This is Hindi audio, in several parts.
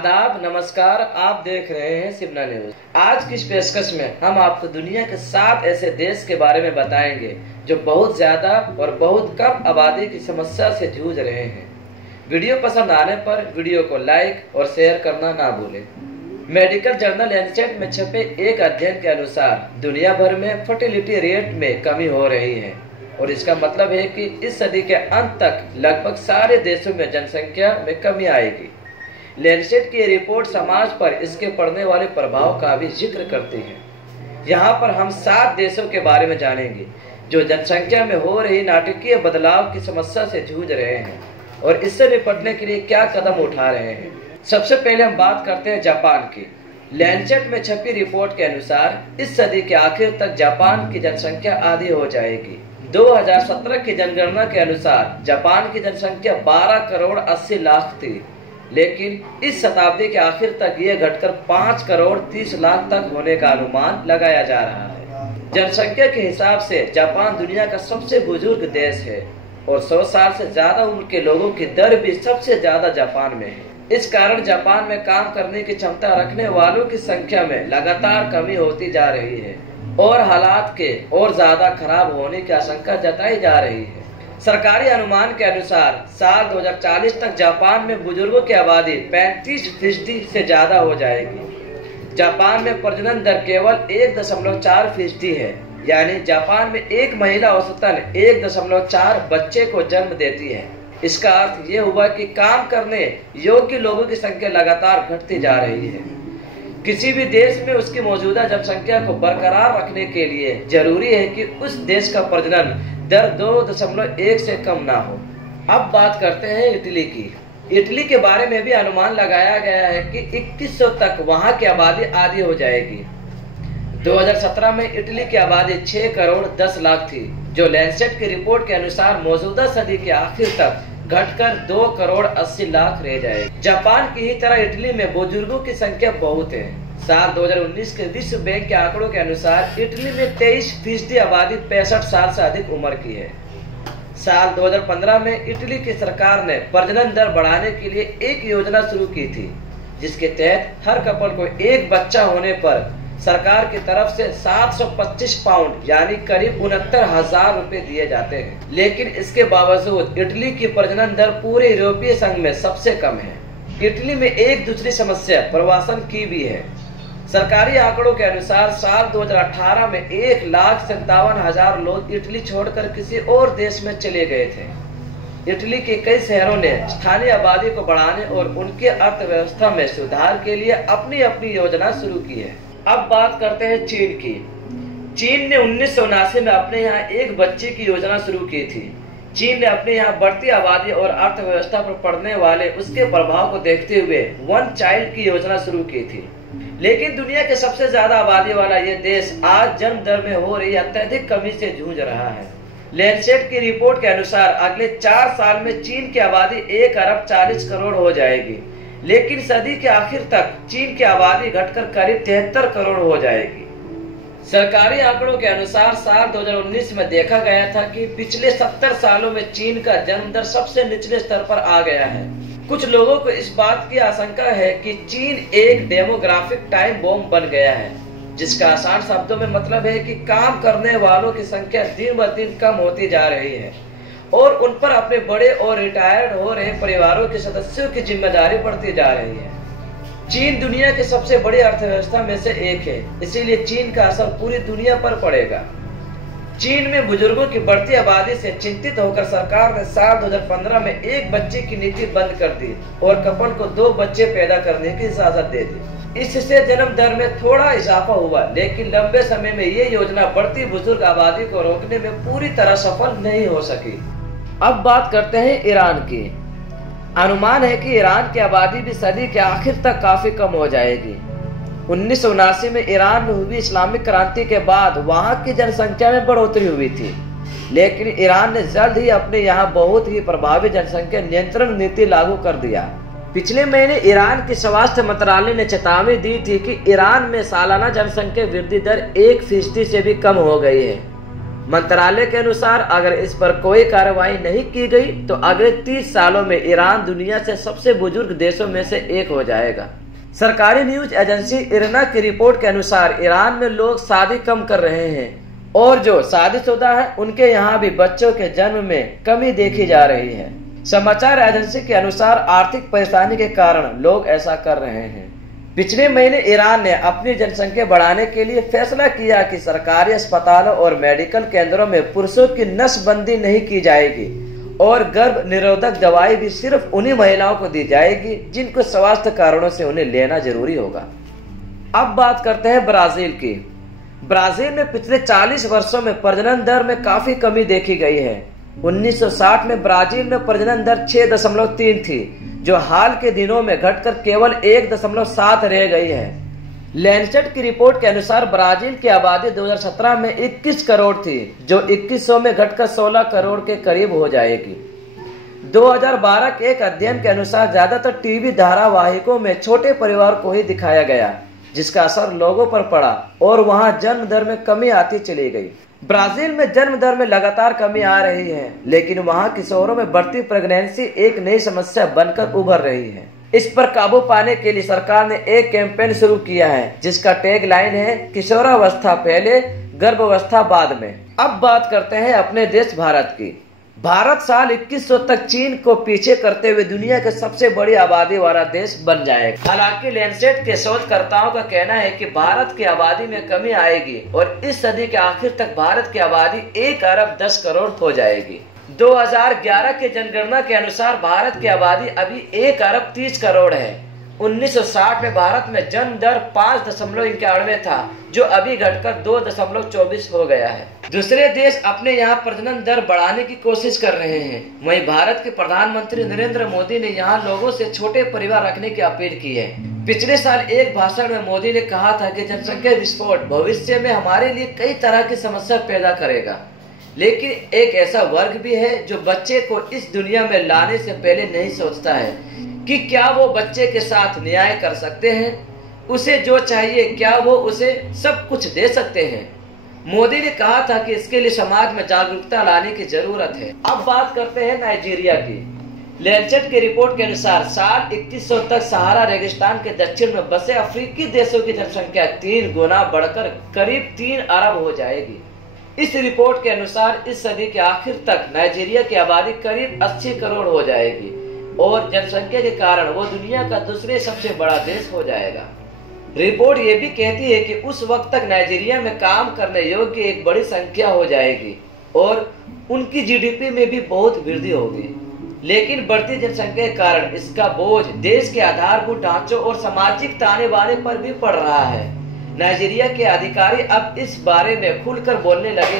आदाब, नमस्कार। आप देख रहे हैं सिमना न्यूज। आज की इस पेशकश में हम आपको दुनिया के 7 ऐसे देश के बारे में बताएंगे जो बहुत ज्यादा और बहुत कम आबादी की समस्या से जूझ रहे हैं। वीडियो पसंद आने पर वीडियो को लाइक और शेयर करना ना भूलें। मेडिकल जर्नल लैंसेट में छपे एक अध्ययन के अनुसार दुनिया भर में फर्टिलिटी रेट में कमी हो रही है और इसका मतलब है कि इस सदी के अंत तक लगभग सारे देशों में जनसंख्या में कमी आएगी। लैंसेट की रिपोर्ट समाज पर इसके पड़ने वाले प्रभाव का भी जिक्र करती है। यहाँ पर हम 7 देशों के बारे में जानेंगे जो जनसंख्या में हो रही नाटकीय बदलाव की समस्या से जूझ रहे हैं और इससे निपटने के लिए क्या कदम उठा रहे हैं। सबसे पहले हम बात करते हैं जापान की। लैंसेट में छपी रिपोर्ट के अनुसार इस सदी के आखिर तक जापान की जनसंख्या आधी हो जाएगी। 2017 की जनगणना के अनुसार जापान की जनसंख्या 12 करोड़ 80 लाख थी, लेकिन इस शताब्दी के आखिर तक ये घटकर 5 करोड़ 30 लाख तक होने का अनुमान लगाया जा रहा है। जनसंख्या के हिसाब से जापान दुनिया का सबसे बुजुर्ग देश है और 100 साल से ज्यादा उम्र के लोगों की दर भी सबसे ज्यादा जापान में है। इस कारण जापान में काम करने की क्षमता रखने वालों की संख्या में लगातार कमी होती जा रही है और हालात के और ज्यादा खराब होने की आशंका जताई जा रही है। सरकारी अनुमान के अनुसार साल 2040 तक जापान में बुजुर्गों की आबादी 35% से ज्यादा हो जाएगी। जापान में प्रजनन दर केवल 1.4% है, यानी जापान में एक महिला औसतन 1.4 बच्चे को जन्म देती है। इसका अर्थ ये हुआ कि काम करने योग्य लोगों की संख्या लगातार घटती जा रही है। किसी भी देश में उसकी मौजूदा जनसंख्या को बरकरार रखने के लिए जरूरी है कि उस देश का प्रजनन दर 2.1 से कम ना हो। अब बात करते हैं इटली की। इटली के बारे में भी अनुमान लगाया गया है कि 2100 तक वहां की आबादी आधी हो जाएगी। 2017 में इटली की आबादी 6 करोड़ 10 लाख थी, जो लैंसेट की रिपोर्ट के अनुसार मौजूदा सदी के आखिर तक घटकर 2 करोड़ 80 लाख रह जाएगी। जापान की ही तरह इटली में बुजुर्गों की संख्या बहुत है। साल 2019 के विश्व बैंक के आंकड़ों के अनुसार इटली में 23% आबादी 65 साल से अधिक उम्र की है। साल 2015 में इटली की सरकार ने प्रजनन दर बढ़ाने के लिए एक योजना शुरू की थी, जिसके तहत हर कपल को एक बच्चा होने पर सरकार की तरफ से 725 पाउंड यानी करीब 69,000 रुपए दिए जाते हैं। लेकिन इसके बावजूद इटली की प्रजनन दर पूरे यूरोपीय संघ में सबसे कम है। इटली में एक दूसरी समस्या प्रवासन की भी है। सरकारी आंकड़ों के अनुसार साल 2018 में 1,57,000 लोग इटली छोड़कर किसी और देश में चले गए थे। इटली के कई शहरों ने स्थानीय आबादी को बढ़ाने और उनकी अर्थव्यवस्था में सुधार के लिए अपनी अपनी योजना शुरू की है। अब बात करते हैं चीन की। चीन ने 1979 में अपने यहाँ एक बच्चे की योजना शुरू की थी। चीन ने अपने यहाँ बढ़ती आबादी और अर्थव्यवस्था पर पड़ने वाले उसके प्रभाव को देखते हुए 1 चाइल्ड की योजना शुरू की थी। लेकिन दुनिया के सबसे ज्यादा आबादी वाला ये देश आज जन्म दर में हो रही अत्यधिक कमी से जूझ रहा है। लैंसेट की रिपोर्ट के अनुसार अगले 4 साल में चीन की आबादी 1 अरब 40 करोड़ हो जाएगी, लेकिन सदी के आखिर तक चीन की आबादी घटकर करीब 73 करोड़ हो जाएगी। सरकारी आंकड़ों के अनुसार साल 2019 में देखा गया था कि पिछले 70 सालों में चीन का जन्म दर सबसे निचले स्तर पर आ गया है। कुछ लोगों को इस बात की आशंका है कि चीन एक डेमोग्राफिक टाइम बॉम्ब बन गया है, जिसका आसान शब्दों में मतलब है कि काम करने वालों की संख्या दिन ब दिन कम होती जा रही है और उन पर अपने बड़े और रिटायर्ड हो रहे परिवारों के सदस्यों की जिम्मेदारी बढ़ती जा रही है। चीन दुनिया की सबसे बड़ी अर्थव्यवस्था में से एक है, इसीलिए चीन का असर पूरी दुनिया पर पड़ेगा। चीन में बुजुर्गों की बढ़ती आबादी से चिंतित होकर सरकार ने साल 2015 में एक बच्चे की नीति बंद कर दी और कपल को 2 बच्चे पैदा करने की इजाजत दे दी। इससे जन्म दर में थोड़ा इजाफा हुआ, लेकिन लंबे समय में ये योजना बढ़ती बुजुर्ग आबादी को रोकने में पूरी तरह सफल नहीं हो सकी। अब बात करते हैं ईरान की। अनुमान है कि ईरान की आबादी भी सदी के आखिर तक काफी कम हो जाएगी। 1979 में ईरान में हुई इस्लामिक क्रांति के बाद वहां की जनसंख्या में बढ़ोतरी हुई थी, लेकिन ईरान ने जल्द ही अपने यहाँ बहुत ही प्रभावी जनसंख्या नियंत्रण नीति लागू कर दिया। पिछले महीने ईरान के स्वास्थ्य मंत्रालय ने चेतावनी दी थी कि ईरान में सालाना जनसंख्या वृद्धि दर 1% से भी कम हो गई है। मंत्रालय के अनुसार अगर इस पर कोई कार्रवाई नहीं की गई तो अगले 30 सालों में ईरान दुनिया से सबसे बुजुर्ग देशों में से एक हो जाएगा। सरकारी न्यूज एजेंसी इरना की रिपोर्ट के अनुसार ईरान में लोग शादी कम कर रहे हैं और जो शादीशुदा है उनके यहाँ भी बच्चों के जन्म में कमी देखी जा रही है। समाचार एजेंसी के अनुसार आर्थिक परेशानी के कारण लोग ऐसा कर रहे हैं। पिछले महीने ईरान ने अपनी जनसंख्या बढ़ाने के लिए फैसला किया कि सरकारी अस्पतालों और मेडिकल केंद्रों में पुरुषों की नसबंदी नहीं की जाएगी और गर्भ निरोधक दवाई भी सिर्फ उन्हीं महिलाओं को दी जाएगी जिनको स्वास्थ्य कारणों से उन्हें लेना जरूरी होगा। अब बात करते हैं ब्राजील की। ब्राजील में पिछले 40 वर्षों में प्रजनन दर में काफी कमी देखी गई है। 1960 में ब्राजील में प्रजनन दर 6.3 थी, जो हाल के दिनों में घटकर केवल 1.7 रह गई है। लैंसेट की रिपोर्ट के अनुसार ब्राजील की आबादी 2017 में 21 करोड़ थी, जो 2100 में घटकर 16 करोड़ के करीब हो जाएगी। 2012 के एक अध्ययन के अनुसार ज्यादातर टीवी धारावाहिकों में छोटे परिवार को ही दिखाया गया, जिसका असर लोगों पर पड़ा और वहां जन्म दर में कमी आती चली गई। ब्राजील में जन्म दर में लगातार कमी आ रही है, लेकिन वहां किशोरों में बढ़ती प्रेगनेंसी एक नई समस्या बनकर उभर रही है। इस पर काबू पाने के लिए सरकार ने एक कैंपेन शुरू किया है, जिसका टैग लाइन है किशोरावस्था पहले, गर्भावस्था बाद में। अब बात करते हैं अपने देश भारत की। भारत साल 2100 तक चीन को पीछे करते हुए दुनिया के सबसे बड़ी आबादी वाला देश बन जाएगा। हालांकि लैंसेट के शोधकर्ताओं का कहना है कि भारत की आबादी में कमी आएगी और इस सदी के आखिर तक भारत की आबादी 1 अरब 10 करोड़ हो जाएगी। 2011 के जनगणना के अनुसार भारत की आबादी अभी 1 अरब 30 करोड़ है। 1960 में भारत में जन्म दर 5.91 था, जो अभी घटकर 2.24 हो गया है। दूसरे देश अपने यहाँ प्रजनन दर बढ़ाने की कोशिश कर रहे हैं। वहीं भारत के प्रधानमंत्री नरेंद्र मोदी ने यहाँ लोगों से छोटे परिवार रखने की अपील की है। पिछले साल एक भाषण में मोदी ने कहा था कि जनसंख्या विस्फोट भविष्य में हमारे लिए कई तरह की समस्या पैदा करेगा, लेकिन एक ऐसा वर्ग भी है जो बच्चे को इस दुनिया में लाने से पहले नहीं सोचता है कि क्या वो बच्चे के साथ न्याय कर सकते हैं, उसे जो चाहिए क्या वो उसे सब कुछ दे सकते हैं। मोदी ने कहा था कि इसके लिए समाज में जागरूकता लाने की जरूरत है। अब बात करते हैं नाइजीरिया की। लैंसेट की रिपोर्ट के अनुसार साल 2100 तक सहारा रेगिस्तान के दक्षिण में बसे अफ्रीकी देशों की जनसंख्या 3 गुना बढ़कर करीब 3 अरब हो जाएगी। इस रिपोर्ट के अनुसार इस सदी के आखिर तक नाइजीरिया की आबादी करीब 80 करोड़ हो जाएगी और जनसंख्या के कारण वो दुनिया का दूसरे सबसे बड़ा देश हो जाएगा। रिपोर्ट ये भी कहती है कि उस वक्त तक नाइजीरिया में काम करने योग्य एक बड़ी संख्या हो जाएगी और उनकी जीडीपी में भी बहुत वृद्धि होगी, लेकिन बढ़ती जनसंख्या के कारण इसका बोझ देश के आधारभूत ढांचों और सामाजिक ताने बाने पर भी पड़ रहा है। नाइजीरिया के अधिकारी अब इस बारे में खुलकर बोलने लगे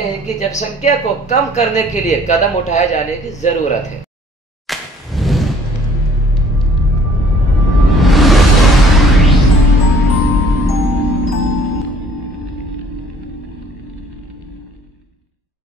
हैं कि जनसंख्या को कम करने के लिए कदम उठाए जाने की जरूरत है।